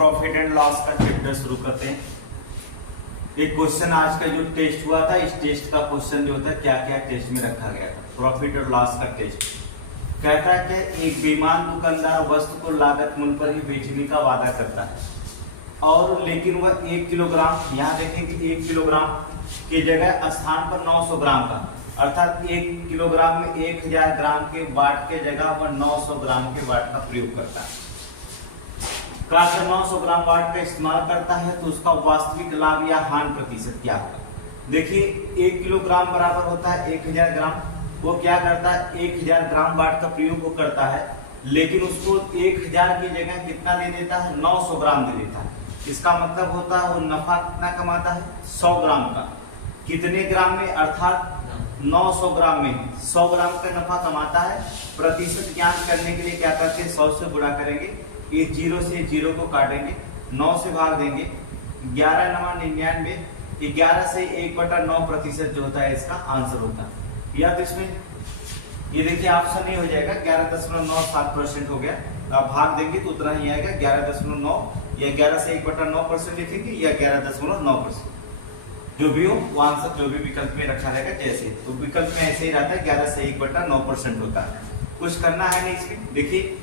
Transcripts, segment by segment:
Profit and loss का chapter शुरू करते हैं। एक क्वेश्चन आज का जो टेस्ट हुआ था, इस टेस्ट का क्वेश्चन जो होता है क्या क्या टेस्ट में रखा गया था। प्रॉफिट और लॉस का टेस्ट कहता है कि एक बेईमान दुकानदार वस्तु को लागत मूल्य पर ही बेचने का वादा करता है और लेकिन वह 1 किलोग्राम, यहाँ देखेंगे 1 किलोग्राम की जगह स्थान पर 900 ग्राम का, अर्थात 1 किलोग्राम में 1000 ग्राम के वाट के जगह वह 900 ग्राम के वाट का प्रयोग करता है। अगर 900 ग्राम वाट का इस्तेमाल करता है तो उसका वास्तविक लाभ या हानि प्रतिशत क्या होगा। देखिए 1 किलोग्राम बराबर होता है 1000 ग्राम। वो क्या करता है 1000 ग्राम वाट का प्रयोग वो करता है, लेकिन उसको 1000 की जगह कितना दे देता है, 900 ग्राम दे देता है। इसका मतलब होता है वो नफा कितना कमाता है, 100 ग्राम का। कितने ग्राम में, अर्थात 900 ग्राम में 100 ग्राम का नफा कमाता है। प्रतिशत ज्ञात करने के लिए क्या करते हैं, 100 से गुणा करेंगे, ये 0 से 0 को काटेंगे, 9 से भाग देंगे, 11 9 99, 11 से 1/9% जो होता है इसका आंसर होता है। या तो इसमें ये देखिए ऑप्शन नहीं हो जाएगा, 11.97% हो गया। अब भाग देंगे तो उतना ही आएगा 11.9, या 11 से 1/9% लिखेंगे या 11.9%, जो भी हो वो आंसर जो भी विकल्प में रखा रहेगा। जैसे तो विकल्प में ऐसे ही रहता है, 11 से 1/9% होता है। कुछ करना है नहीं इसमें। देखिए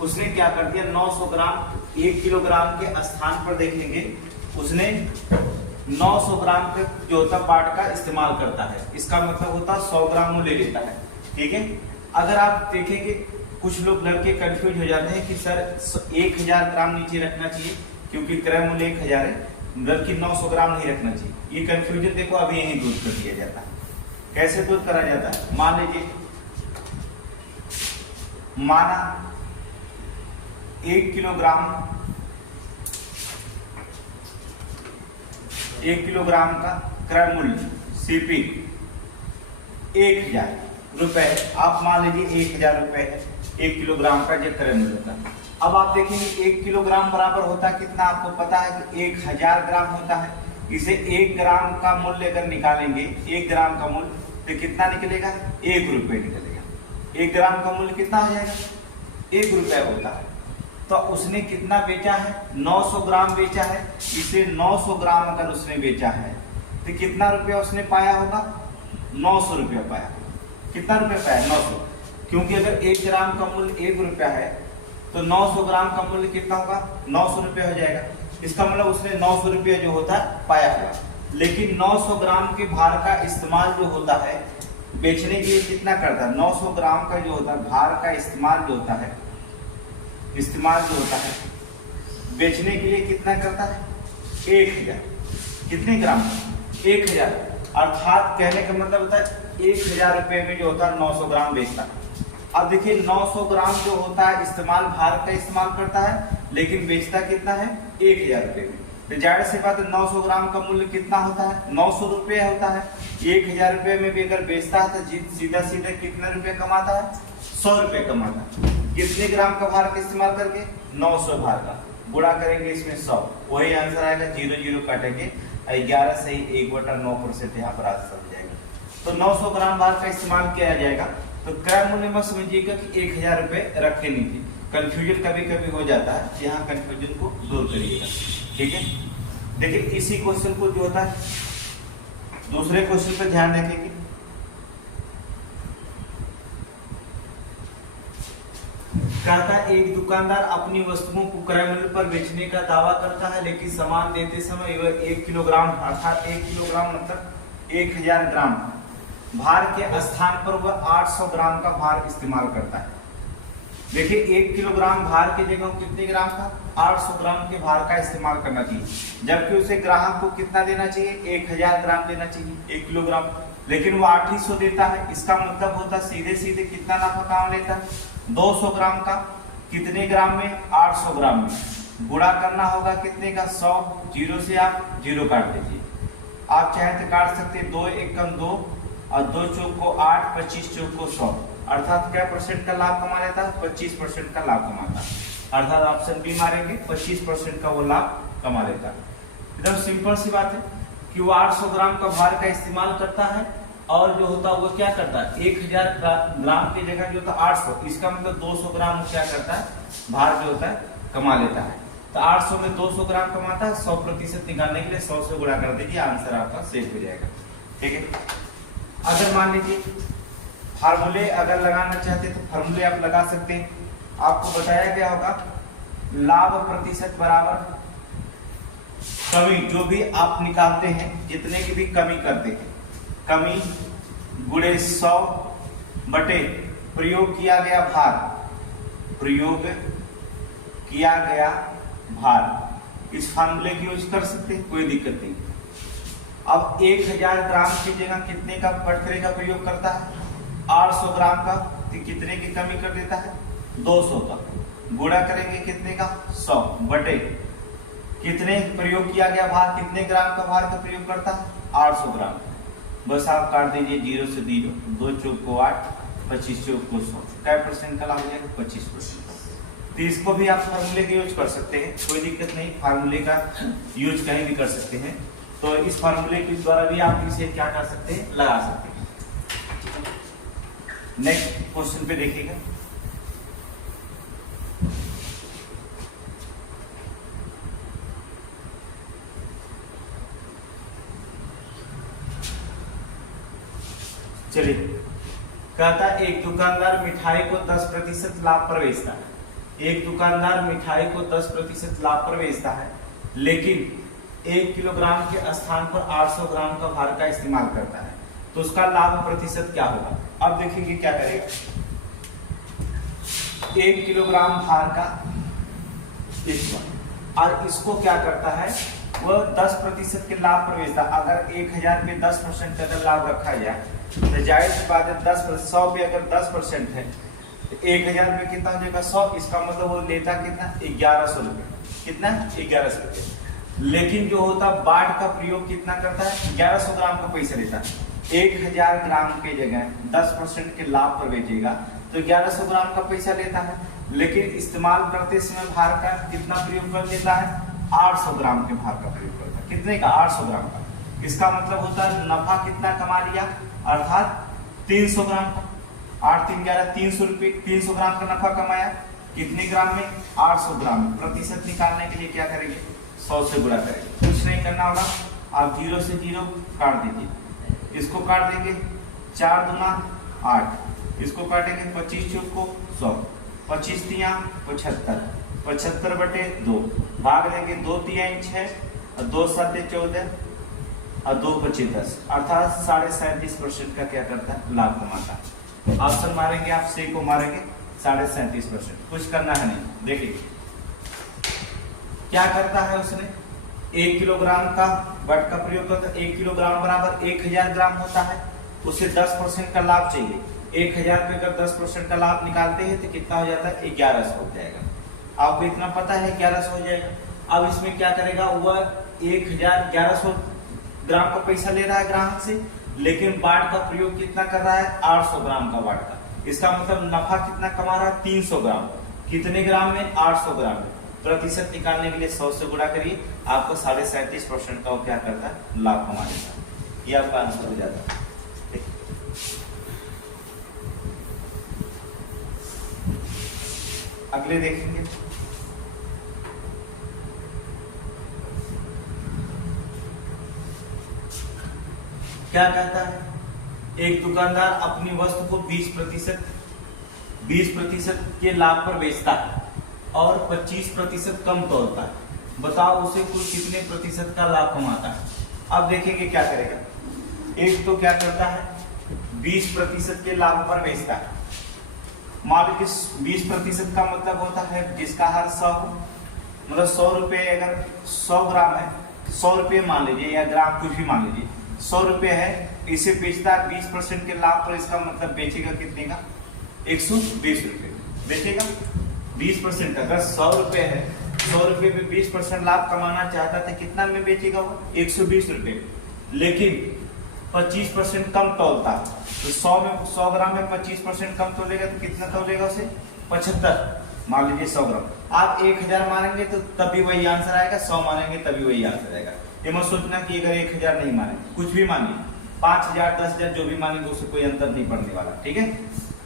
उसने क्या कर दिया, 900 ग्राम 1 किलोग्राम के स्थान पर देख लेंगे, उसने 900 ग्राम के जो होता वाट का इस्तेमाल करता है। इसका मतलब होता है 100 ग्राम वो ले लेता है। ठीक है, अगर आप देखेंगे कुछ लोग लड़के कंफ्यूज हो जाते हैं कि सर 1000 ग्राम नीचे रखना चाहिए क्योंकि क्रय मूल्य 1000 है, बल्कि 900 ग्राम नहीं रखना चाहिए। ये कंफ्यूजन देखो अभी यही दूर कर दिया जाता है। कैसे दूर करा जाता है, मान लीजिए माना 1 किलोग्राम का क्रय मूल्य सीपी 1000 रुपए, आप मान लीजिए 1000 रुपए है 1 किलोग्राम का जो क्रय मूल्य था। अब आप देखेंगे 1 किलोग्राम बराबर होता है कितना, आपको पता है कि 1000 ग्राम होता है। इसे 1 ग्राम का मूल्य अगर निकालेंगे, 1 ग्राम का मूल्य तो कितना निकलेगा, 1 रुपए निकलेगा। 1 ग्राम का मूल्य कितना हो जाएगा, 1 रुपए होता है। तो उसने कितना बेचा है, 900 ग्राम बेचा है। इसे 900 ग्राम अगर उसने बेचा है तो कितना रुपया उसने पाया होगा, 900 रुपया पाया। कितना रुपया पाया, 900, क्योंकि अगर 1 ग्राम का मूल्य 1 रुपया है तो 900 ग्राम का मूल्य कितना होगा, 900 रुपया हो जाएगा। इसका मतलब उसने 900 रुपया जो होता है पाया हुआ। लेकिन 900 ग्राम के भार का इस्तेमाल जो होता है बेचने के लिए कितना करता है, 900 ग्राम का जो होता है भार का इस्तेमाल जो होता है बेचने के लिए कितना करता है, 1000। कितने ग्राम, 1000, अर्थात कहने का मतलब होता है 1000 रुपए में जो होता है 900 ग्राम बेचता है। अब देखिए 900 ग्राम जो होता है इस्तेमाल भार का इस्तेमाल करता है, लेकिन बेचता कितना है, 1000 रुपए में। तो जाहिर सी बात है 900 ग्राम का मूल्य कितना होता है, 900 रुपये होता है। 1000 रुपए में भी अगर बेचता है तो सीधा सीधा कितना रुपये कमाता है, 100 रुपये कमाता है। कितने ग्राम का भार का इस्तेमाल करके, 900 भार का। गुणा करेंगे इसमें 100, वही आंसर आएगा। 0 0 काटेंगे, 11 से 1/9% यहाँ पर आंसर हो जाएगा। तो 900 ग्राम भार का इस्तेमाल किया जाएगा। तो क्रय मूल्य में समझिएगा कि 1000 रुपए रखे नहीं थे। कंफ्यूजन कभी कभी हो जाता है, यहाँ कंफ्यूजन को दूर करिएगा। ठीक है, देखिए इसी क्वेश्चन को जो होता है दूसरे क्वेश्चन पे ध्यान रखेंगे। कहता है एक दुकानदार अपनी वस्तुओं को क्रय मूल्य पर बेचने का दावा करता है, लेकिन सामान देते समय वह 1 किलोग्राम, अर्थात 1 किलोग्राम मतलब 1000 ग्राम भार के स्थान पर वह 800 ग्राम का भार इस्तेमाल करता है। देखिए 1 किलोग्राम भार की जगह कितने ग्राम का, 800 ग्राम के भार का इस्तेमाल करना चाहिए, जबकि उसे ग्राहक को कितना देना चाहिए, 1000 ग्राम देना चाहिए 1 किलोग्राम, लेकिन वो 800 देता है। इसका मतलब होता है सीधे सीधे कितना नफा कमा लेता है, 200 ग्राम का। कितने ग्राम में, 800 ग्राम में। गुणा करना होगा कितने का, 100, 0 से आप 0 काट दीजिए। आप चाहे तो काट सकते हैं 2 एकम 2 और 2 चौक को 8, 25 चौक को 100, अर्थात क्या % का लाभ कमा लेता है, 25% का लाभ कमाता है। अर्थात ऑप्शन बी मारेंगे, 25% का वो लाभ कमा लेता है। एकदम सिंपल सी बात है कि वो 800 ग्राम का भार का इस्तेमाल करता है और जो होता है वो क्या करता है, 1000 ग्राम की जगह जो होता है 800, इसका मतलब 200 ग्राम क्या करता है, भार जो होता है कमा लेता है। तो 800 में 200 ग्राम कमाता है, 100% निकालने के लिए 100 से गुणा कर दीजिए, आंसर आपका सेट हो जाएगा। ठीक है। अगर मान लीजिए फार्मूले अगर लगाना चाहते तो फार्मूले आप लगा सकते हैं। आपको बताया गया होगा लाभ प्रतिशत बराबर कमी, जो भी आप निकालते हैं जितने की भी कमी करते हैं, कमी गुणे 100 बटे प्रयोग किया गया भार, प्रयोग किया गया भार। इस फार्मूले की यूज कर सकते हैं, कोई दिक्कत नहीं। अब 1000 ग्राम की जगह कितने का बढ़तरे का प्रयोग करता है, 800 ग्राम का, तो कितने की कमी कर देता है, 200 का। गुणा करेंगे कितने का, 100 बटे कितने प्रयोग किया गया भार, कितने ग्राम का भार का प्रयोग करता है, 800 ग्राम। बस आप काट दीजिए 0 से 0, 2 चौक को 8, 25 चौक को 100, क्या परसेंट का लाभ हो जाएगा, 25%। तो इसको भी आप फार्मूले का यूज कर सकते हैं, कोई दिक्कत नहीं, फार्मूले का यूज कहीं भी कर सकते हैं। तो इस फार्मूले के द्वारा भी आप इसे क्या कर सकते हैं, लगा सकते हैं। नेक्स्ट क्वेश्चन पे देखिएगा। चलिए, कहता एक दुकानदार मिठाई को 10% लाभ पर बेचता है। एक दुकानदार मिठाई को 10% लाभ पर बेचता है, लेकिन 1 किलोग्राम के स्थान पर 800 ग्राम का भार का इस्तेमाल करता है, तो उसका लाभ प्रतिशत क्या होगा। अब देखेंगे क्या करेगा। 1 किलोग्राम भार का इस्तेमाल, और इसको क्या करता है, वह 10% के लाभ पर बेचता है। अगर 1000 पे 10% अगर लाभ रखा जाए तो जाहिर सी बात है 10%, 100 पे अगर 10% है तो 1000 में कितना हो जाएगा, 100। इसका मतलब वो लेता कितना, 1100 रुपये। कितना, 1100 रुपये। लेकिन जो होता बाढ़ का प्रयोग कितना करता है, 1100 ग्राम का पैसा लेता है। 1000 ग्राम के जगह 10% के लाभ पर बेचेगा तो 1100 ग्राम का पैसा लेता है, लेकिन इस्तेमाल करते समय भार का कितना प्रयोग कर लेता है, 800 ग्राम के भार का प्रयोग करता है। कितने का, 800 ग्राम का। इसका मतलब होता है नफा कितना कमा लिया, अर्थात 300 ग्राम का। 8 3 11 300 रुपये, 300 ग्राम का नफा कमाया। कितने ग्राम में, 800 ग्राम में। प्रतिशत निकालने के लिए क्या करेंगे, 100 से गुणा करेंगे, कुछ नहीं करना होगा। आप 0 से 0 काट दीजिए, इसको काट देंगे 4 दूना 8, इसको काटेंगे 25 चौक को 100, 25 तिया 75, 75 बटे 2, भाग देंगे 2 तिया 6 और 2 7 14 और 2 25 10, अर्थात 37.5% का क्या करता है, लाभ कमाता है। ऑप्शन मारेंगे आप, सी को मारेंगे 37.5%। कुछ करना है नहीं। देखिए क्या करता है उसने, 1 किलोग्राम का बट का प्रयोग करता है। 1 किलोग्राम बराबर 1000 ग्राम होता है, उसे 10% का लाभ चाहिए। 1000 पे अगर 10% का लाभ निकालते हैं तो कितना हो जाता है, 1100 हो जाएगा। आपको इतना पता है 1100 हो जाएगा। अब इसमें क्या करेगा, वह 1100 ग्राम का पैसा ले रहा है ग्राहक से, लेकिन बाढ़ का प्रयोग कितना कर रहा है, 800 ग्राम का बाढ़ का। इसका मतलब नफा कितना कमा रहा है, 300 ग्राम। कितने ग्राम में, 800 ग्राम में। प्रतिशत निकालने के लिए 100 से गुणा करिए, आपको 37.5% का क्या करता है, लाभ कमा लेता है। ये आपका आंसर हो जाता है। अगले देखेंगे। क्या कहता है, एक दुकानदार अपनी वस्तु को 20% के लाभ पर बेचता है और 25% कम तोलता है। बताओ उसे कुल कितने प्रतिशत का लाभ कमाता है। अब देखेंगे क्या करेगा। एक तो क्या करता है, 20% के लाभ पर बेचता है। मान लीजिए 20% का मतलब होता है जिसका हर 100 मतलब 100 रुपये, अगर 100 ग्राम है, 100 रुपये मान लीजिए, या ग्राम कुछ भी मान लीजिए, 100 रुपये है, इसे बेचता है 20% के लाभ पर। इसका मतलब बेचेगा कितने का, 120 रुपये बेचेगा। 20% अगर 100 रुपये है, 100 रुपये पे 20% लाभ कमाना चाहता था, कितना में बेचेगा वो, 120 रुपये। लेकिन 25% कम तौलता, तो 100 ग्राम में 25% कम तोलेगा तो कितना तोलेगा उसे, 75। मान लीजिए 100 ग्राम। आप 1000 मानेंगे तो तभी वही आंसर आएगा, 100 मानेंगे तभी वही आंसर आएगा। ये मत सोचना कि अगर 1000 नहीं माने, कुछ भी मानिए, 5000 10,000 जो भी मानेंगे उससे कोई अंतर नहीं पड़ने वाला। ठीक है,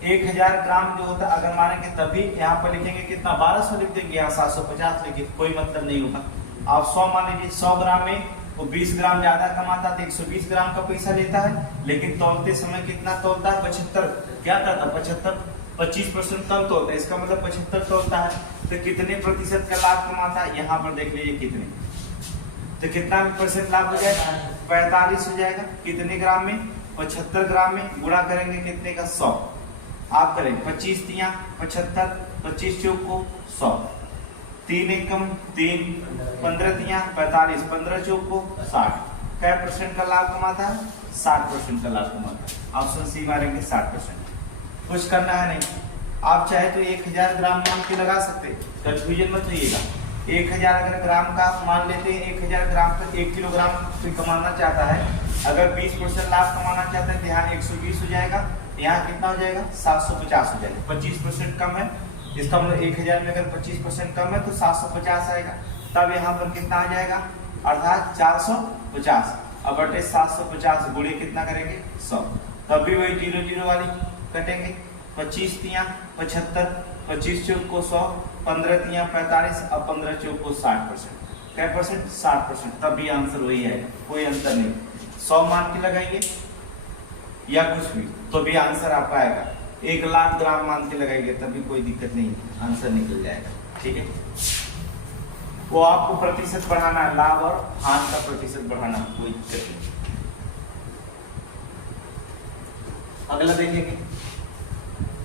1000 ग्राम जो होता है अगर मानेंगे तभी यहाँ पर लिखेंगे कितना 1200 लिख देंगे, यहाँ 750 लिखिए, कोई मतलब नहीं होगा। आप 100 मान लीजिए, 100 ग्राम में वो 20 ग्राम ज्यादा कमाता तो 120 ग्राम का पैसा लेता है, लेकिन तौलते समय कितना तौलता है 75, क्या करता 75, 25% कम तौलता है, इसका मतलब 75 तौलता है, तो कितने प्रतिशत का लाभ कमाता है, यहाँ पर देख लीजिए कितने, तो कितना % लाभ हो जाएगा 45 हो जाएगा। कितने ग्राम में 75 ग्राम में, गुणा करेंगे कितने का 100, आप करें 25 तिया 75, 25 चौक को 100, 3 एकम 3, 15 तिया 45, 15 चौक को 60, क्या % का लाभ कमाता है 60% का लाभ कमाता है। ऑप्शन सी मारेंगे 60%। कुछ करना है नहीं, आप चाहे तो 1000 ग्राम मान के लगा सकते, कंफ्यूजन मत होइएगा। 1000 अगर ग्राम का मान लेते हैं, 1000 ग्राम पर 1 किलोग्राम कोई कमाना चाहता है, अगर 20% लाभ कमाना चाहता है तो यहाँ 120 हो जाएगा, यहाँ कितना हो जाएगा 750 हो जाएगा, 25% कम है, इसका मतलब 1000 में अगर 25% कम है तो 750 आएगा, तब यहाँ पर कितना आ जाएगा अर्थात 450, अब बटे 750 गुणे कितना करेंगे 100, तब भी वही 0 वाली कटेंगे, 25 तिया 75, 25 चौक को 100, 15 तिया 45, अब 15 चौक को 60%, क्या %? 60%, तब भी आंसर वही आएगा, कोई अंतर नहीं। 100 मान के लगाइए या कुछ भी तो भी आंसर आपका आएगा, 1 लाख ग्राम मान के लगाएंगे तभी कोई दिक्कत नहीं, आंसर निकल जाएगा, ठीक है। वो आपको प्रतिशत बढ़ाना है, लाभ और हानि का प्रतिशत बढ़ाना, कोई दिक्कत नहीं। अगला देखेंगे,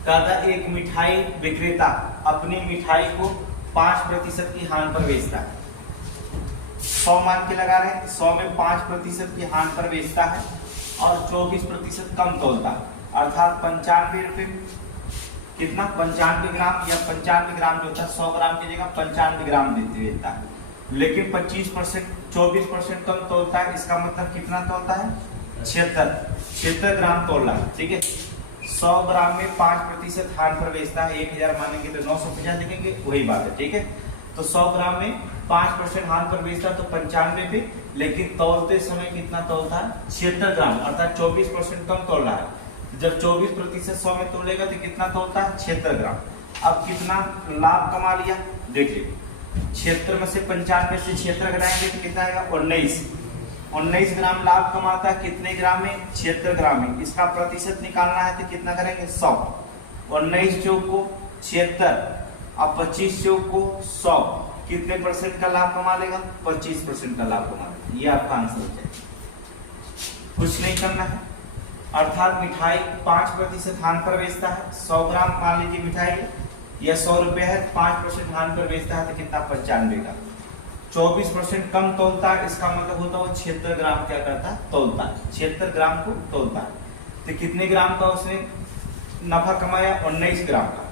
कहता एक मिठाई विक्रेता अपनी मिठाई को 5% की हानि पर बेचता है, 100 मान के लगा रहे हैं, 100 में 5% की हानि पर बेचता है और 24% कम तौलता है, अर्थात 95 रुपये, कितना 95 ग्राम या 95 ग्राम जो होता है 100 ग्राम की जगह 95 ग्राम देता है, लेकिन 24% कम तौलता है, इसका मतलब कितना तौलता है 76 ग्राम तौल रहा है, ठीक है। 100 ग्राम में 5% हानि पर बेचता है, 1000 मानेंगे तो 950 लिखेंगे, वही बात है, ठीक है। तो 100 ग्राम में 5% हानि पर बेचता है तो 95 पे, लेकिन तौलते समय कितना तौलता है 76 ग्राम, अर्थात 24% कम तौल रहा है। जब 24% 100 में तोलेगा तो कितना तोलता है 76 ग्राम। अब कितना लाभ कमा लिया देखिए, 76 में से 95 से 76 घटाएंगे तो कितना आएगा 19 ग्राम लाभ कमाता है, कितने ग्राम में 76 ग्राम में, इसका प्रतिशत निकालना है तो कितना करेंगे 100, 19 चौक को 76, अब 25 चौक को 100, कितने % का लाभ कमा लेगा 25% का लाभ कमा लेगा, ये आपका आंसर हो जाएगा। कुछ नहीं करना है, अर्थात मिठाई 5% हानि पर बेचता है, 100 ग्राम मान लीजिए मिठाई या 100 रुपए है, 5% हानि पर बेचता है तो कितना 95 का, 24% कम तौलता है, इसका मतलब होता है 76 ग्राम क्या करता है तौलता है, 76 ग्राम को तौलता है, तो कितने ग्राम का उसने नफा कमाया 19 ग्राम का,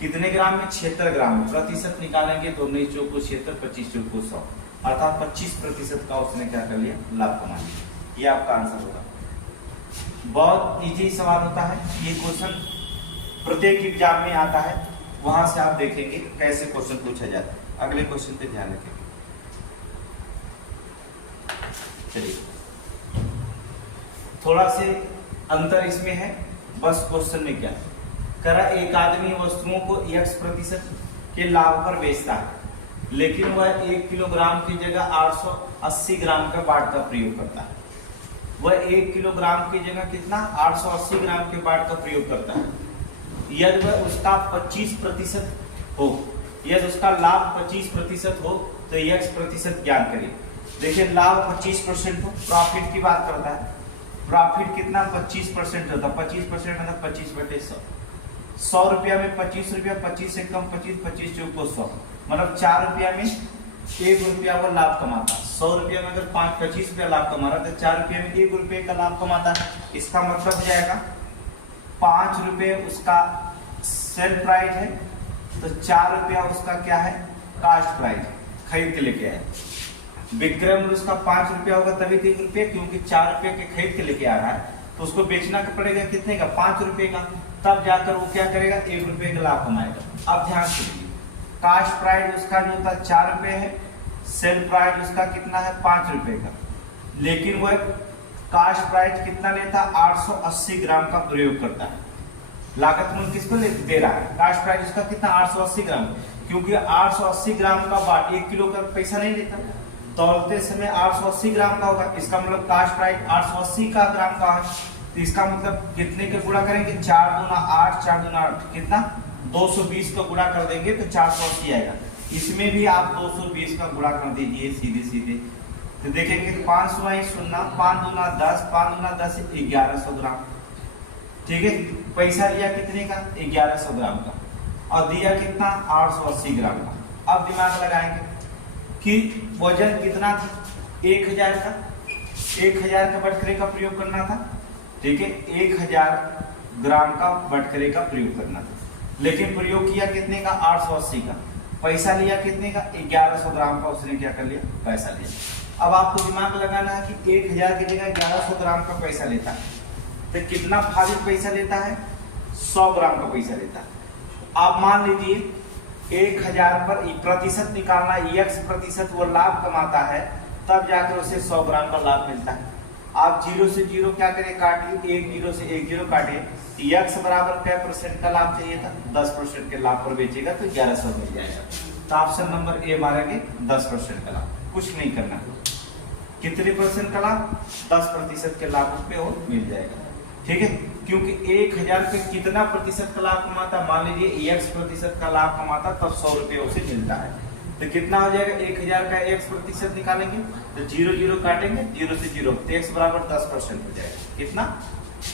कितने ग्राम में 76 ग्राम में, प्रतिशत निकालेंगे तो 19 चौक को 76, 25 चौक को 100, अर्थात 25% का उसने क्या कर लिया लाभ कमा लिया, ये आपका आंसर होगा। बहुत इजी सवाल होता है ये, क्वेश्चन प्रत्येक एग्जाम में आता है, वहां से आप देखेंगे कैसे क्वेश्चन पूछा जाता है। अगले क्वेश्चन पे ध्यान रखेंगे, चलिए थोड़ा से अंतर इसमें है, बस क्वेश्चन में क्या करा, एक आदमी वस्तुओं को X% के लाभ पर बेचता है, लेकिन वह 1 किलोग्राम की जगह 880 ग्राम का बाट का प्रयोग करता है, वह 1 किलोग्राम की जगह कितना 880 ग्राम के बाट का प्रयोग करता है, यदि वह उसका 25% हो, यदि उसका लाभ 25% हो तो X% ज्ञात करिए। देखिए लाभ 25% हो, प्रॉफिट की बात करता है, प्रॉफिट कितना 25% होता है, 25% मतलब 25/100, 100 रुपया में 25 रुपया, 25 से कम 25, 25 चौक को 100, मतलब 4 रुपया में 1 रुपया वो लाभ कमाता है, 100 रुपया में अगर 25 रुपया लाभ कमा रहा है तो 4 रुपये में 1 रुपये का लाभ कमाता है, इसका मतलब हो जाएगा 5 रुपये उसका सेल प्राइस है, तो 4 रुपया उसका क्या है कास्ट प्राइस, खरीद के लेके आए, विक्रय मूल्य उसका 5 रुपया होगा तभी 3 रुपये, क्योंकि 4 रुपये के खरीद के लेके आ रहा है तो उसको बेचना पड़ेगा कितने का 5 रुपये का, तब जाकर वो क्या करेगा 1 रुपये का लाभ कमाएगा। अब ध्यान से देखिए, कास्ट प्राइस उसका जो होता है 4 रुपये है, सेल प्राइस उसका कितना है 5 रुपये का, लेकिन वह कास्ट प्राइस कितना लेता है 880 ग्राम का प्रयोग करता है, लागत मूल्य किसको दे रहा है, कास्ट प्राइस उसका कितना 880 ग्राम, क्योंकि 880 ग्राम का बाट 1 किलो का पैसा नहीं लेता, तौलते समय 880 ग्राम का होगा, इसका मतलब कास्ट प्राइस 880 का ग्राम का है, तो इसका मतलब कितने के गुणा करेंगे, 4 दूना 8, 4 दूना 8 कितना 220 का गुणा कर देंगे तो 480 आएगा। इसमें भी आप 220 का गुणा कर दीजिए सीधे सीधे, तो देखेंगे 5 सुनाई शून्य, 5 दूना 10, 5 दूना 10 1100 ग्राम, ठीक है। पैसा लिया कितने का 1100 ग्राम का और दिया कितना 880 ग्राम का। अब दिमाग लगाएंगे कि वजन कितना था 1000 का, 1000 का बटखरे का प्रयोग करना था, ठीक है, 1000 ग्राम का बटखरे का प्रयोग करना था, लेकिन प्रयोग किया कितने का 880 का, पैसा लिया कितने का 1100 ग्राम का, उसने क्या कर लिया पैसा लिया। अब आपको दिमाग लगाना है कि 1000 की जगह 1100 ग्राम का पैसा लेता है तो कितना फाजिल पैसा लेता है 100 ग्राम का पैसा लेता है। आप मान लीजिए 1000 पर प्रतिशत निकालना, x प्रतिशत वो लाभ कमाता है, तब जाकर उसे 100 ग्राम का लाभ मिलता है। आप 0 से 0 क्या करें काटिए, 1 0 से 1 0 काटिए, x बराबर क्या % का लाभ चाहिए था 10% के लाभ पर बेचेगा तो 1100 मिल जाएगा। तो ऑप्शन नंबर ए मारेंगे 10% का लाभ, कुछ नहीं करना, कितने % का लाभ 10% के लाभ पे वो मिल जाएगा, ठीक है। क्योंकि 1000 पे कितना प्रतिशत का लाभ कमाता, मान लीजिए x प्रतिशत का लाभ कमाता तब 100 रुपये उसे मिलता है, तो कितना हो जाएगा 1000 का x प्रतिशत निकालेंगे तो 0 0 काटेंगे, 0 से 0 तो x बराबर 10% हो जाएगा, कितना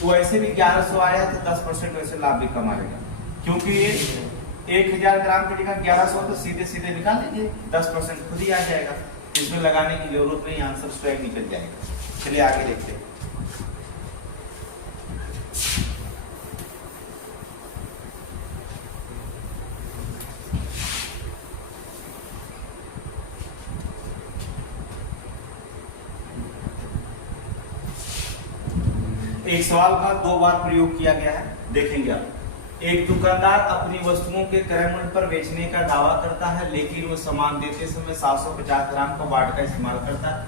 वो ऐसे भी 1100 आया तो 10% वैसे लाभ भी कमा लेगा, क्योंकि ये 1000 ग्राम की जगह 1100 तो सीधे सीधे निकाल लीजिए 10% खुद ही आ जाएगा, इसमें लगाने की जरूरत नहीं, आंसर स्वयं निकल जाएगा। चलिए आगे देखते हैं। एक सवाल का 2 बार प्रयोग किया गया है, देखेंगे आप। एक दुकानदार अपनी वस्तुओं के क्रय मूल्य पर बेचने का दावा करता है, लेकिन वो सामान देते समय 750 ग्राम का बाट का इस्तेमाल करता है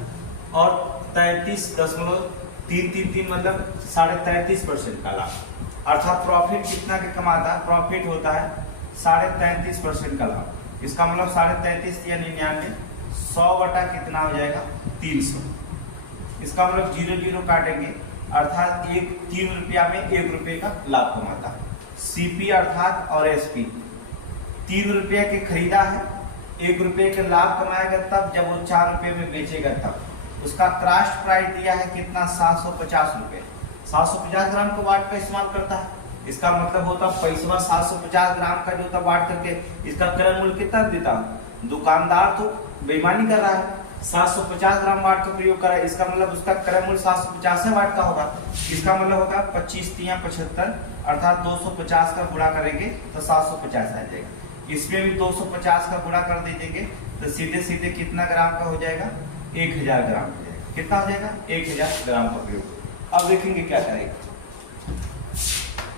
और 33.333 मतलब 33.5% का लाभ, अर्थात प्रॉफिट कितना के कमाता है, प्रॉफिट होता है 33.5% का लाभ। इसका मतलब 33.5 या 99, 100 बटा कितना हो जाएगा 300। इसका मतलब 0 0 काटेंगे, अर्थात 3 रुपया में 1 रुपये का लाभ कमाता है। सीपी अर्थात और एसपी 3 रुपये के खरीदा है, 1 रुपये के लाभ कमाएगा तब जब वो 4 रुपये में बेचेगा तब। उसका कास्ट प्राइस दिया है कितना 750 रुपये, 750 ग्राम का वाट का इस्तेमाल करता है, इसका मतलब होता पैसा 750 ग्राम का जो था वाट करके इसका क्रय मूल्य कितना देता। दुकानदार तो बेईमानी कर रहा है, 750 ग्राम वाट का प्रयोग करा है, इसका मतलब उसका क्रय मूल्य 750 वाट का होगा, इसका मतलब होगा 25 × 75 अर्थात 250 का गुणा करेंगे तो 750 आ जाएगा। इसमें भी 250 का गुणा कर दीजिएंगे तो सीधे सीधे कितना ग्राम का हो जाएगा 1000 ग्राम हो जाएगा, कितना हो जाएगा 1000 ग्राम का प्रयोग। अब देखेंगे क्या करेगा,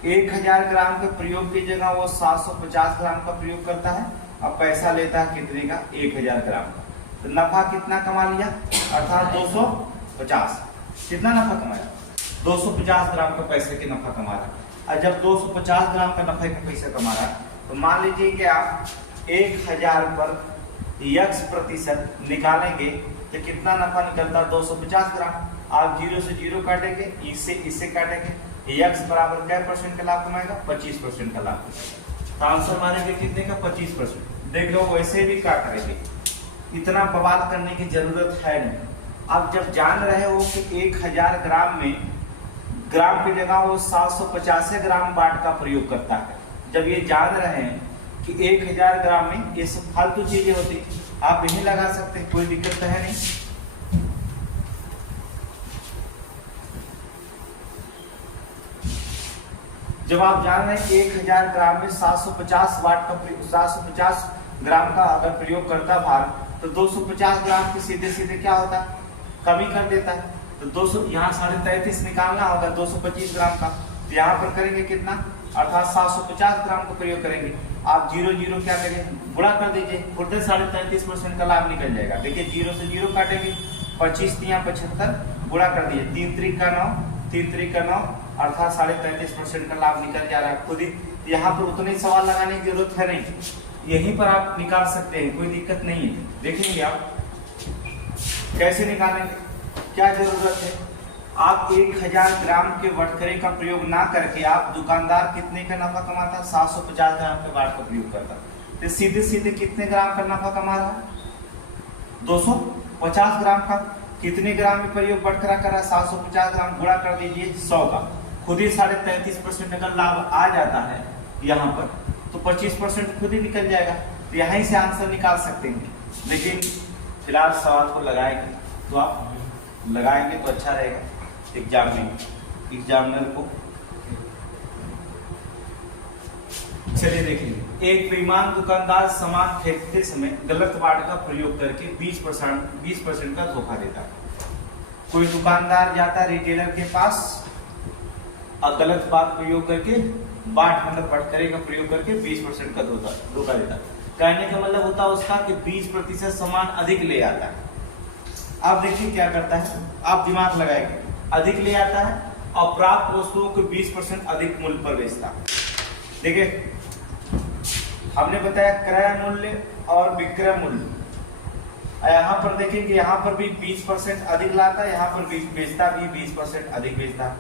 1000 ग्राम के प्रयोग की जगह वो 750 ग्राम का प्रयोग करता है, अब पैसा लेता है कितने का 1000 ग्राम का, तो नफा कितना कमा लिया अर्थात 250, कितना नफा कमाया 250 ग्राम का पैसे के नफा कमा रहा है। और जब 250 ग्राम का नफे का पैसा कमा रहा है तो मान लीजिए कि आप 1000 पर x प्रतिशत निकालेंगे तो कितना नफा निकलता 250 ग्राम। आप 0 से 0 काटेंगे, इससे काटेंगे, x बराबर क्या % का लाभ कमाएगा 25% का लाभ कमाएगा, तो आंसर मानेंगे कितने का 25%। देख लो वैसे भी काट रहे, इतना बवाल करने की जरूरत है नहीं। अब जब जान रहे हो कि 1000 ग्राम में ग्राम की जगह वो 750 ग्राम बाट का प्रयोग करता है, जब ये जान रहे हैं कि 1000 ग्राम में ये सब फालतू चीजें होती, आप यही लगा सकते हैं, कोई दिक्कत तो है नहीं। जब आप जान रहे हैं कि 1000 ग्राम में 750 वाट का 750 ग्राम का अगर प्रयोग करता भार तो 250 ग्राम के सीधे सीधे क्या होता कमी कर देता है, तो 200 यहाँ 33.5 निकालना होगा 225 ग्राम का, तो यहाँ पर करेंगे कितना अर्थात 750 ग्राम का प्रयोग करेंगे। आप 0 0 क्या करेंगे गुणा कर दीजिए, खुद 33.5% का लाभ निकल जाएगा। देखिए 0 से 0 काटेंगे, 25 × 75 गुणा कर दिए, 3 × 3 = 9, 3 × 3 = 9 अर्थात 33.5% का लाभ निकल जा रहा है। खुद ही यहाँ पर उतने सवाल लगाने की जरूरत है नहीं, यहीं पर आप निकाल सकते हैं, कोई दिक्कत नहीं है। देखेंगे आप कैसे निकालेंगे, क्या जरूरत है। आप 1000 ग्राम के वटखरे का प्रयोग ना करके आप दुकानदार कितने का नफा कमाता, 750 ग्राम के बाट का प्रयोग करता, तो सीधे सीधे कितने ग्राम का नफा कमा रहा है, 250 ग्राम का। कितने ग्राम में प्रयोग वटखरा कर रहा है, 750 ग्राम, गुणा कर दीजिए 100 का, खुद ही 33.5% का लाभ आ जाता है यहाँ पर, तो 25% खुद ही निकल जाएगा। तो यहीं से आंसर निकाल सकते हैं। लेकिन फिलहाल सवाल को लगाएंगे तो आप लगाएंगे तो अच्छा रहेगा एग्जाम में, एग्जामिनर को। चलिए देखेंगे, एक बेईमान दुकानदार सामान खरीदते समय गलत बाट का प्रयोग करके 20% का धोखा देता है। कोई दुकानदार जाता है रिटेलर के पास और गलत बात प्रयोग करके बाट मतलब बटखरे का प्रयोग करके 20% का धोखा देता है। कहने का मतलब होता है उसका कि 20% सामान अधिक ले आता है। आप देखिए क्या करता है, आप दिमाग लगाएंगे, अधिक ले आता है और प्राप्त वस्तुओं को 20% अधिक मूल्य पर बेचता है। देखिए हमने बताया क्रय मूल्य और विक्रय मूल्य, यहाँ पर देखेंगे यहाँ पर भी 20% अधिक लाता है, यहाँ पर बेचता भी 20% अधिक बेचता है।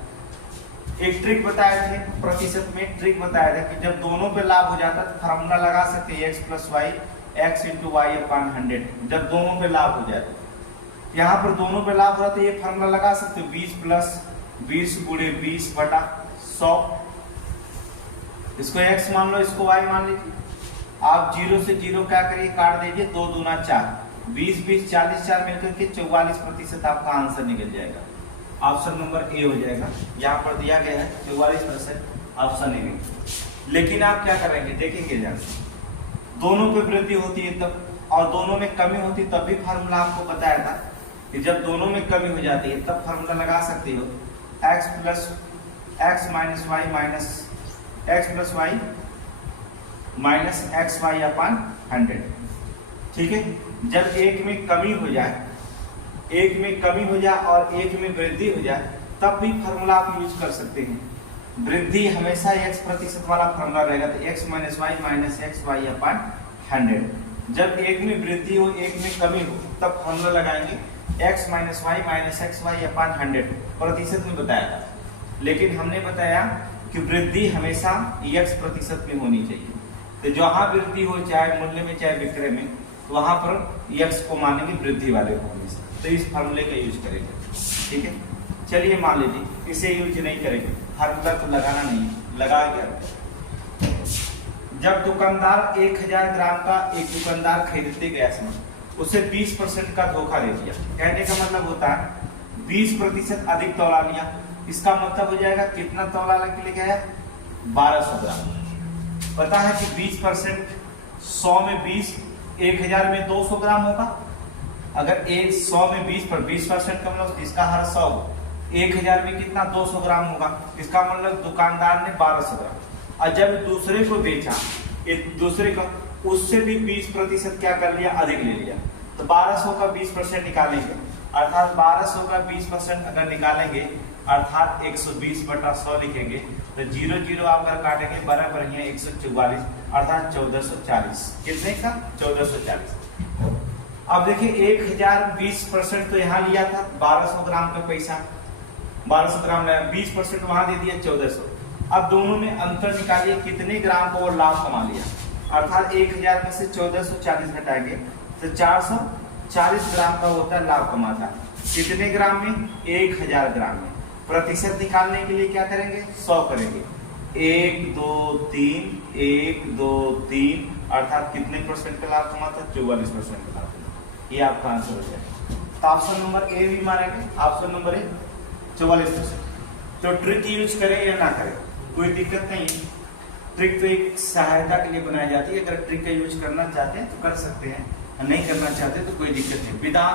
एक ट्रिक बताया थे, प्रतिशत में ट्रिक बताया था कि जब दोनों पे लाभ हो जाता है तो फार्मूला लगा सकते हैं x + y x × y/100। जब दोनों पे लाभ हो जाए, यहाँ पर दोनों पे लाभ हो रहा तो ये फार्मूला लगा सकते हो 20 + 20 × 20/100। इसको x मान लो, इसको y मान लीजिए। आप 0 से 0 क्या करिए, काट दीजिए, 2 दूना 4, 20 20 40, 4 मिलकर के 44% आपका आंसर निकल जाएगा। ऑप्शन नंबर ए हो जाएगा। यहाँ पर दिया गया है 44% ऑप्शन ए में। लेकिन आप क्या करेंगे, देखेंगे ध्यान से, दोनों पे वृद्धि होती है तब, और दोनों में कमी होती तब भी फार्मूला आपको बताया था कि जब दोनों में कमी हो जाती है तब फार्मूला लगा सकते हो x - xy-xy/100। ठीक है, जब एक में कमी हो जाए, एक में कमी हो जाए और एक में वृद्धि हो जाए, तब भी फार्मूला आप यूज कर सकते हैं। वृद्धि हमेशा x% वाला फार्मूला रहेगा, तो x - y - xy/100। जब एक में वृद्धि हो एक में कमी हो तब फार्मूला लगाएंगे x - y - xy/100, प्रतिशत में बताया था। लेकिन हमने बताया कि वृद्धि हमेशा x% में होनी चाहिए, तो जहां वृद्धि हो चाहे मूल्य में चाहे विक्रय में, तो वहां पर x को मानेंगे वृद्धि वाले को हमेशा, तो इस फार्मूले का यूज करेंगे। ठीक है, चलिए मान लीजिए इसे यूज नहीं करेंगे, फार्मूला तो लगाना नहीं, लगा गया। जब दुकानदार 1000 ग्राम का एक दुकानदार खरीदते गया सामान, उसे 20% का धोखा दे दिया। कहने का मतलब होता है 20% अधिक तौला लिया। इसका मतलब हो जाएगा कितना तौला लेके गया, 1200 ग्राम। पता है कि 20% 100 में 20, 1000 में 200 ग्राम होगा। अगर 100 में 20 पर 20% का मतलब इसका हर 100, 1000 में कितना 200 ग्राम होगा, इसका मतलब दुकानदार ने 1200 ग्राम। और जब दूसरे को बेचा, एक दूसरे का, उससे भी 20% क्या कर लिया, अधिक ले लिया। तो 1200 का 20% निकालेंगे, अर्थात 1200 का 20% अगर निकालेंगे अर्थात 120/100 लिखेंगे, तो 0 0 आप अगर काटेंगे बराबर ही है 144, अर्थात 1440। कितने का, 1440। अब देखिए 1000 20% तो यहाँ लिया था, 1200 ग्राम का पैसा, 1200 ग्राम लाया, 20% वहां दे दिया 1400। अब दोनों में अंतर निकालिए, कितने ग्राम को वो लाभ कमा लिया, अर्थात 1000 में से 1440 घटाएंगे तो 440 ग्राम का होता है लाभ कमाता है। कितने ग्राम में, 1000 ग्राम में। प्रतिशत निकालने के लिए क्या करेंगे, 100 करेंगे, 1 2 3 1 2 3, अर्थात कितने % का लाभ कमाता है, 44% का लाभ। ये आपका आंसर हो जाएगा। तो ऑप्शन नंबर ए भी मारेंगे, ऑप्शन नंबर ए 44%। तो ट्रिक यूज करें या ना करें कोई दिक्कत नहीं है, ट्रिक तो एक सहायता के लिए बनाई जाती है। अगर ट्रिक का यूज करना चाहते हैं तो कर सकते हैं, नहीं करना चाहते तो कोई दिक्कत नहीं। विदा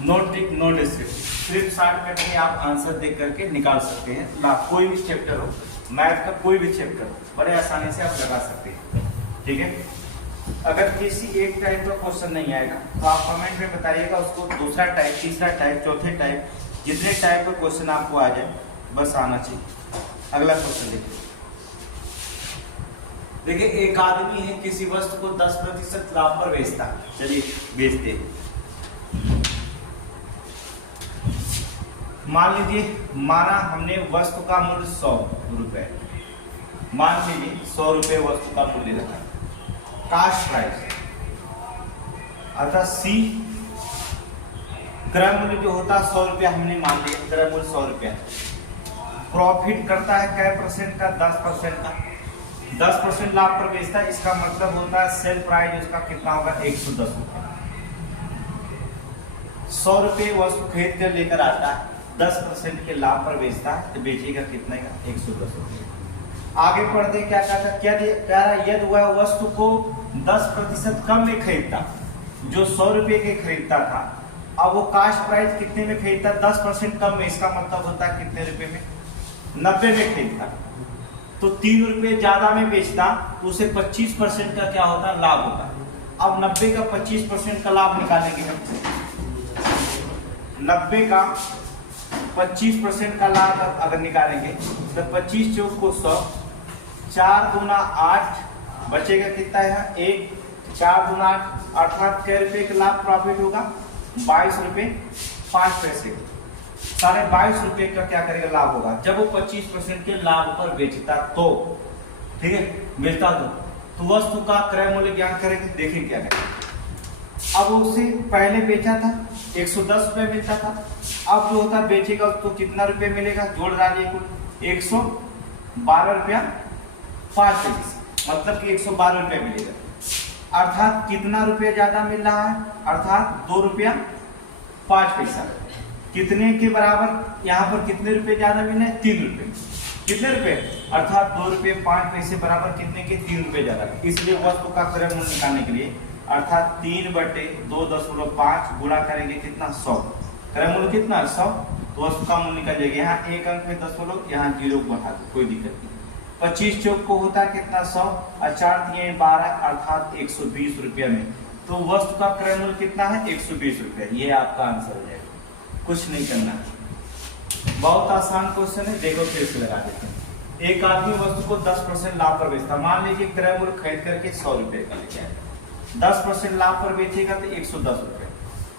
नो ट्रिक नो डिस्ट्रिक्ट, सिर्फ शॉर्टकट में आप आंसर देख करके निकाल सकते हैं। लाभ कोई भी चैप्टर हो, मैथ का कोई भी चैप्टर हो, बड़े आसानी से आप लगा सकते हैं। ठीक है, अगर किसी एक टाइप का क्वेश्चन नहीं आएगा तो आप कमेंट में बताइएगा, उसको दूसरा टाइप, तीसरा टाइप, चौथे टाइप, जितने टाइप का क्वेश्चन आपको आ जाए बस आना चाहिए। अगला क्वेश्चन देखिए। देखिए एक आदमी है किसी वस्तु को 10% लाभ पर बेचता है। चलिए बेचते हैं। मान लीजिए, माना हमने वस्तु का मूल्य 100 रुपए, मान लीजिए 100 रुपए वस्तु का मूल्य रखा, कास्ट प्राइस अर्थात सी, क्रय मूल्य जो होता है 100 रुपया, हमने मान लिया क्रय मूल्य 100 रुपया। प्रॉफिट करता है कै परसेंट का? 10% का। 10% लाभ पर बेचता है, इसका मतलब होता है सेल प्राइस उसका कितना होगा? 110 रुपये। 100 रुपये वस्तु खरीद कर लेकर आता है, 10% के लाभ पर बेचता है, तो बेचेगा कितने का? 110 रुपये। आगे पढ़ते क्या कहता, क्या कह रहा? यदि वह वस्तु को 10% कम में खरीदता, जो 100 रुपये के खरीदता था, अब वो कास्ट प्राइस कितने में खरीदता? 10% कम में, इसका मतलब होता है कितने रुपए में? 90 में खरीदता। तो 3 रुपये ज्यादा में बेचता, तो उसे 25% का क्या होता? लाभ होता। अब 90 का 25% का लाभ निकालेंगे हम। 90 का 25% का लाभ अगर निकालेंगे तो 25 चौक को 100, 4 दूना 8, बचेगा कितना है? 1, 4 दूना 8, अर्थात कै रुपये का लाभ प्रॉफिट होगा? 22 रुपये 5 पैसे। 22.5 रुपये का क्या करेगा? लाभ होगा। जब वो 25% के लाभ पर बेचता तो, ठीक है, बेचता तो वस्तु का क्रय मूल्य ज्ञात करेंगे। देखिए क्या करेंगे। अब उसे पहले बेचा था 110 रुपये मिलता था, अब जो होता बेचेगा उसको कितना रुपये मिलेगा? जोड़ डालिए कुल 112 रुपया 5 पैसे, मतलब कि 112 रुपये मिलेगा। अर्थात कितना रुपये ज्यादा मिल रहा है? अर्थात 2 रुपया 5 पैसा। कितने के बराबर? यहाँ पर कितने रुपए ज्यादा मिले? 3 रुपए। कितने रुपए? अर्थात 2 रुपये 5 पैसे बराबर कितने के? 3 रुपए ज्यादा। इसलिए वस्तु का क्रय मूल्य निकालने के लिए अर्थात 3/2.5 गुणा करेंगे कितना? 100। क्रय मूल्य कितना? 100। तो वस्तु का मूल्य निकल जाएगा। यहाँ एक अंक में 10 यहाँ 0 बढ़ा दो, कोई दिक्कत नहीं। 25 चौक को होता है कितना? 100 और 4 × 12 अर्थात 120 रुपया में। तो वस्तु का क्रय मूल्य कितना है? 120 रुपया। ये आपका आंसर हो जाएगा। कुछ नहीं करना, बहुत आसान क्वेश्चन है। देखो फिर से लगा देते हैं। एक आदमी वस्तु को 10% लाभ पर बेचता, मान लीजिए क्रय मूल्य खरीद करके 100 रुपये का लेके आएगा, 10% लाभ पर बेचेगा तो 110 रुपये।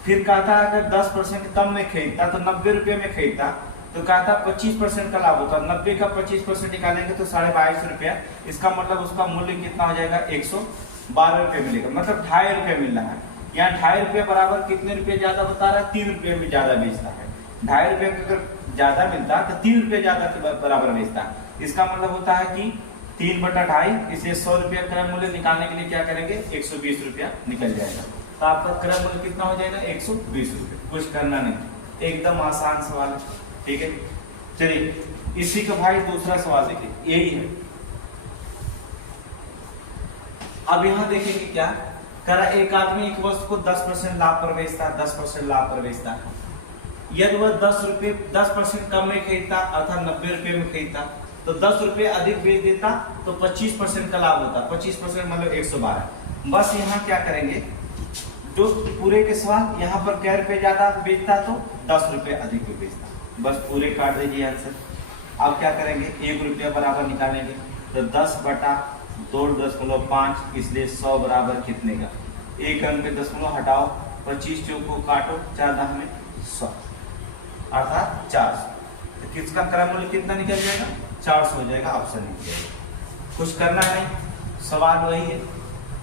फिर कहता है अगर 10% कम में खरीदता तो 90 रुपये में खरीदता, तो कहता 25% का लाभ होता। 90 का 25% निकालेंगे तो 22.5 रुपया। इसका मतलब उसका मूल्य कितना हो जाएगा? 112 रुपये मिलेगा, मतलब 2.5 रुपये मिल रहा है। यहाँ 2.5 रुपये बराबर कितने रुपये ज्यादा बता रहा है? 3 रुपये में ज्यादा बेचता है। 2.5 रुपये अगर ज्यादा मिलता तो 3 रुपये ज्यादा के बराबर बेचता। इसका मतलब होता है कि 3/2.5, इसे 100 रुपया क्रय मूल्य निकालने के लिए क्या करेंगे? 120 रुपया निकल जाएगा। तो आपका क्रय मूल्य कितना हो जाएगा? 120 रुपये। कुछ करना नहीं, एकदम आसान सवाल है, ठीक है। चलिए इसी का भाई दूसरा सवाल देखिए, यही है। अब यहाँ देखेंगे क्या करा। एक आदमी एक वस्तु को 10% लाभ पर बेचता है, 10% लाभ पर बेचता है। यदि वह 10% कम में खरीदता अर्थात 90 रुपये में खरीदता, तो 10 रुपये अधिक बेच देता तो 25% का लाभ होता। 25% मतलब 112। बस यहाँ क्या करेंगे, जो पूरे के सवाल यहाँ पर कै रुपये ज्यादा बेचता तो 10 रुपये अधिक में बेचता, बस पूरे काट दीजिए आंसर। अब क्या करेंगे? 1 रुपया बराबर निकालेंगे तो 10/2.5, इसलिए 100 बराबर कितने का? एक अंक में 10 हटाओ, 25 चौक को काटो, 4 दाह में 100 अर्थात 400। तो किसका क्रय मूल्य कितना निकल जाएगा? 400 हो जाएगा। ऑप्शन निकल जाएगा। कुछ करना नहीं, सवाल वही है,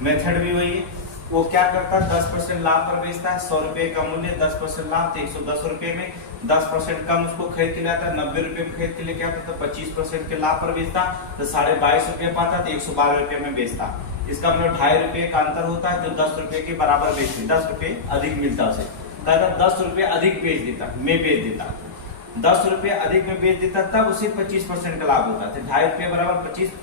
मेथड भी वही है। वो क्या करता है? 10% लाभ पर बेचता है, 100 रुपये का मूल्य, 10% लाभ तो 110 रुपये में, 10% कम उसको खरीद के लाता, 90 रुपये में खरीद के लेके आता, तो 25% के लाभ पर बेचता तो 22.5 रुपये पाता, तो 112 रुपये में बेचता। इसका मतलब 2.5 रुपये का अंतर होता है, जो 10 रुपये के बराबर बेचते, 10 रुपये अधिक मिलता उसे। कहता 10 रुपये अधिक बेच देता, मैं बेच देता, 10 रुपये अधिक में बेच देता, तब उसे 25% का लाभ होता है। 2.5 रुपये बराबर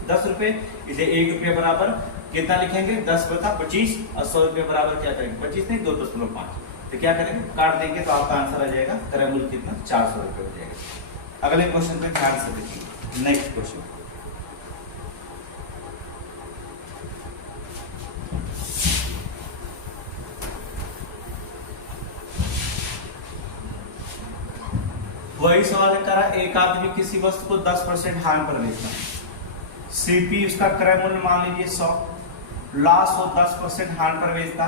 10 रुपये, इसे 1 रुपये बराबर कितना लिखेंगे? 10/25 और 100 रुपये बराबर क्या करेंगे? 25 नहीं 2.5। तो क्या करेंगे? काट देंगे तो आपका आंसर आ जाएगा क्रय मूल्य कितना? 400 रुपये हो जाएगा। अगले क्वेश्चन पे ध्यान से देखिए, नेक्स्ट क्वेश्चन। वही सवाल करा, एक आदमी किसी वस्तु को 10% हानि पर बेचता है, सीपी उसका क्रय मूल्य मान लीजिए 100, लॉस हो 10% हानि पर बेचता,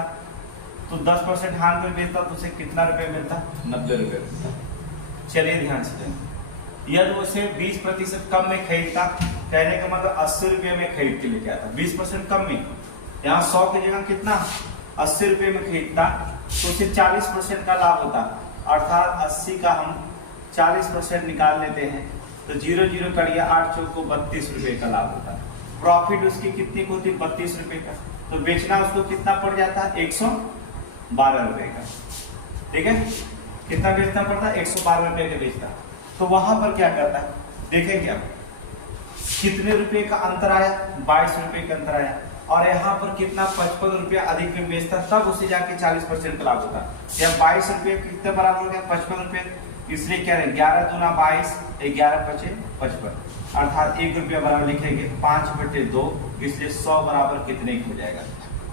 तो 10% हानि पर बेचता तो उसे कितना रुपए मिलता? 90 रुपए मिलता। चलिए ध्यान से देखें, यदि उसे 20% कम में खरीदता, कहने का मतलब 80 रुपये में खरीद के लेके आता, 20% कम में, यहाँ 100 की जगह कितना 80 रुपये में खरीदता, तो उसे 40% का लाभ होता, अर्थात 80 का हम 40% निकाल लेते हैं तो 0 0 करिए, 8 चौक को 32 रुपये का लाभ होता है। प्रॉफिट उसकी कितनी को होती? 32 रुपये का, तो बेचना उसको कितना पड़ जाता है? 112 रुपये का। ठीक है, कितना बेचना पड़ता है? 112 रुपये का बेचता। तो वहां पर क्या करता है, देखेंगे आप कितने रुपए का अंतर आया? 22 रुपये का अंतर आया, और यहाँ पर कितना 55 रुपया अधिक में बेचता, तब उसे जाके 40% का लाभ होता। या 22 रुपये कितने बराबर हो गया? 55 रुपये, इसलिए क्या है 11 दूना 22, 11 पचे 55, अर्थात 1 रुपया बराबर लिखेंगे 5/2, इसलिए 100 बराबर कितने हो जाएगा?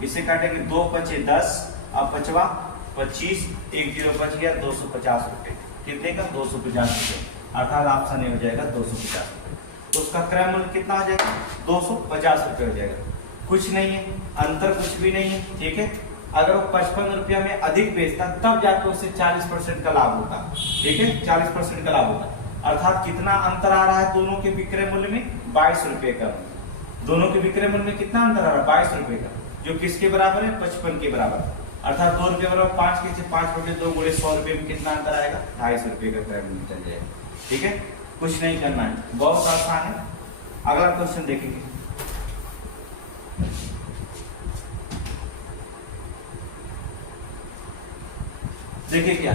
इसे काटेंगे 2 पचे 10 और 5वां 25, 1 0 बच गया 250 रुपये। कितने का? 250 रुपये, अर्थात ऑप्शन ए हो जाएगा 250 रुपये। तो उसका क्रय मूल्य कितना हो जाएगा? 250 रुपये हो जाएगा। कुछ नहीं है, अंतर कुछ भी नहीं है। ठीक है, अगर वो 55 रुपया में अधिक बेचता तब जाकर उसे 40% का लाभ होता। ठीक है, 40% का लाभ होता, अर्थात कितना अंतर आ रहा है दोनों के विक्रय मूल्य में? 22 रुपये का। दोनों के विक्रय मूल्य में कितना अंतर आ रहा है? 22 रुपये का, जो किसके बराबर है? 55 के बराबर, अर्थात 2 रुपये बराबर 5 के 5/2 गुणे 100 रुपये में कितना अंतर आएगा? 250 रुपये का क्रय मूल्य चल जाएगा। ठीक है, कुछ नहीं करना है, बहुत आसान है। अगला क्वेश्चन देखेंगे। देखिए क्या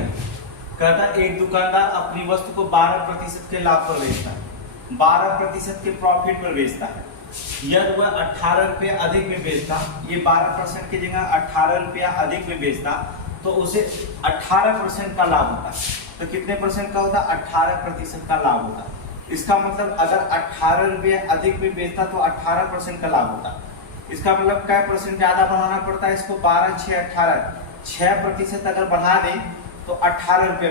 कहता, एक दुकानदार अपनी वस्तु को 12% के लाभ पर बेचता है, 12% के प्रॉफिट पर बेचता है। यदि वह 18 रुपये अधिक में बेचता, ये 12% की जगह 18 रुपया अधिक में बेचता, तो उसे 18% का लाभ होता। तो कितने परसेंट का होता? 18% का लाभ होता। इसका मतलब अगर 18 रुपये अधिक में बेचता तो 18% का लाभ होता। इसका मतलब क्या परसेंट ज्यादा बढ़ाना पड़ता है इसको? 12 6 18, 6% अगर बढ़ा दें तो 18 रुपये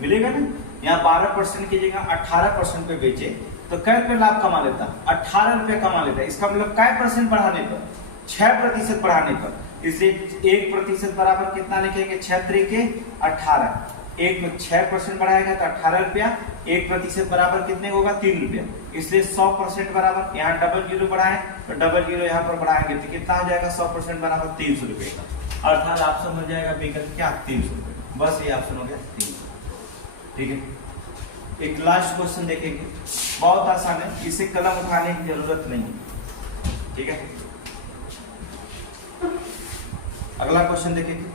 मिलेगा ना। यहाँ 12% की जगह 18% पे बेचे तो कै रुपये लाभ कमा लेता? 18 रुपये कमा लेता। इसका मतलब कै परसेंट बढ़ाने पर? 6% बढ़ाने पर। इसलिए 1% बराबर कितना लिखेंगे? 6 त्रिके 18, एक में 6% बढ़ाएगा तो 18 रुपया, 1% बराबर कितने होगा? 3 रुपया। इसलिए 100% बराबर, यहाँ डबल जीरो बढ़ाए तो डबल जीरो यहाँ पर बढ़ाएंगे तो कितना हो जाएगा? 100% बराबर 300 रुपये का, अर्थात ऑप्शन हो जाएगा विकल्प क्या? 300 रुपये। बस ये ऑप्शन हो गया 300। ठीक है, एक लास्ट क्वेश्चन देखेंगे, बहुत आसान है, इसे कलम उठाने की जरूरत नहीं है। ठीक है, अगला क्वेश्चन देखेंगे।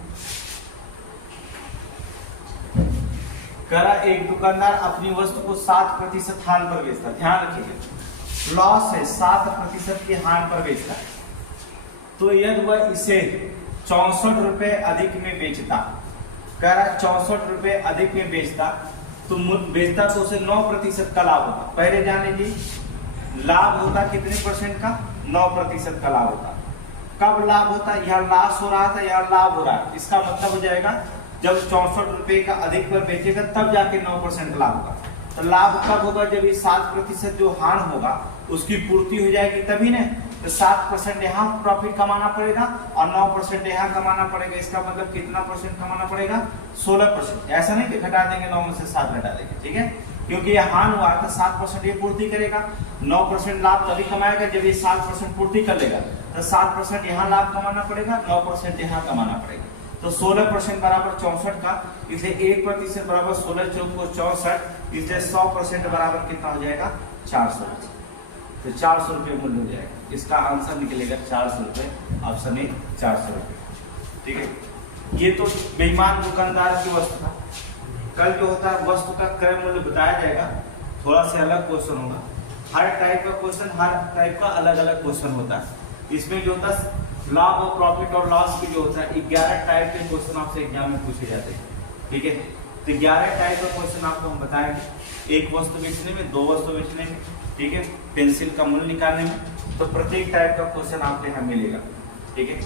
करा, एक दुकानदार अपनी वस्तु को 7% हानि पर बेचता, ध्यान रखिएगा लॉस है, 7% की हानि पर बेचता है। तो यदि वह इसे 64 रुपए अधिक में बेचता, कह रहा 64 रुपए अधिक में बेचता तो उसे 9% का लाभ होता। पहले जान लीजिए लाभ होता कितने परसेंट का? 9% का लाभ होता। कब लाभ होता? यह लॉस हो रहा था, यह लाभ हो रहा है। इसका मतलब हो जाएगा जब 64 रुपए का अधिक पर बेचेगा तब जाके 9% का लाभ होगा। तो लाभ कब होगा? जब ये 7% जो हानि होगा उसकी पूर्ति हो जाएगी तभी ना। तो 7% यहाँ प्रॉफिट कमाना पड़ेगा और 9% यहाँ कमाना पड़ेगा। इसका मतलब कितना परसेंट कमाना पड़ेगा? 16%। ऐसा नहीं कि घटा देंगे 9 में से 7 घटा देंगे। ठीक है, क्योंकि ये हानि हुआ तो 7% ये पूर्ति करेगा, 9% लाभ तभी कमाएगा जब ये 7% पूर्ति कर लेगा। तो 7% यहाँ लाभ कमाना पड़ेगा, 9% यहाँ कमाना पड़ेगा। तो 16% बराबर 64 का, इसलिए 1% बराबर 16 चौक को 64, इसलिए 100% बराबर कितना हो जाएगा? 400। तो 400 रुपये मूल्य हो जाएगा। इसका आंसर निकलेगा 400 रुपये, ऑप्शन ए 400 रुपये। ठीक है, ये तो बेईमान दुकानदार की वस्तु था। कल जो होता है वस्तु का क्रय मूल्य बताया जाएगा, थोड़ा सा अलग क्वेश्चन होगा। हर टाइप का क्वेश्चन, हर टाइप का अलग अलग क्वेश्चन होता है। इसमें जो होता है लाभ और प्रॉफिट और लॉस की जो होता है 11 टाइप के क्वेश्चन आपसे एग्जाम में पूछे जाते हैं। ठीक है, तो 11 टाइप का क्वेश्चन आपको हम बताएंगे, एक वस्तु बेचने में, 2 वस्तु बेचने में, ठीक है, पेंसिल का मूल्य निकालने में। तो प्रत्येक टाइप का क्वेश्चन आपको यहाँ मिलेगा। ठीक है।